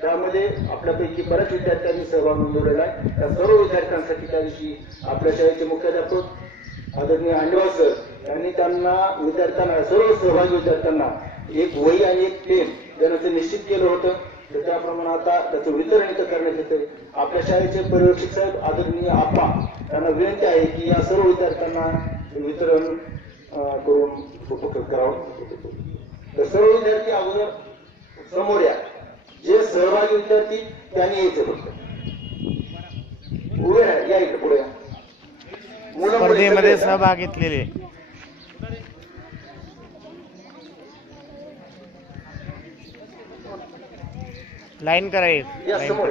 त्यामध्ये आपल्यापैकी बऱ्याच विद्यार्थ्यांनी सहभाग नोंदवलेला आहे। त्या सर्व विद्यार्थ्यांसाठी त्या दिवशी आपल्या शाळेचे मुख्याध्यापक आदरणीय अंडवाल सर यांनी त्यांना विद्यार्थ्यांना सर्व सहभागी विद्यार्थ्यांना एक वही आणि एक पेन देण्याचं निश्चित केलं होतं। तर त्याप्रमाणे आता त्याचं वितरण इथं करण्यात येते। आपल्या शाळेचे पर्यवेक्षक साहेब आदरणीय आप्पा यांना विनंती आहे की या सर्व विद्यार्थ्यांना वितरण करून उपकृत करावं। तर सर्व विद्यार्थी अगोदर समोर या, जे सहभागी विद्यार्थी त्यांनी यायचे फक्त उभे या इकडे पुढे स्पर्धेमध्ये सहभाग घेतलेले लाईन करा या समोर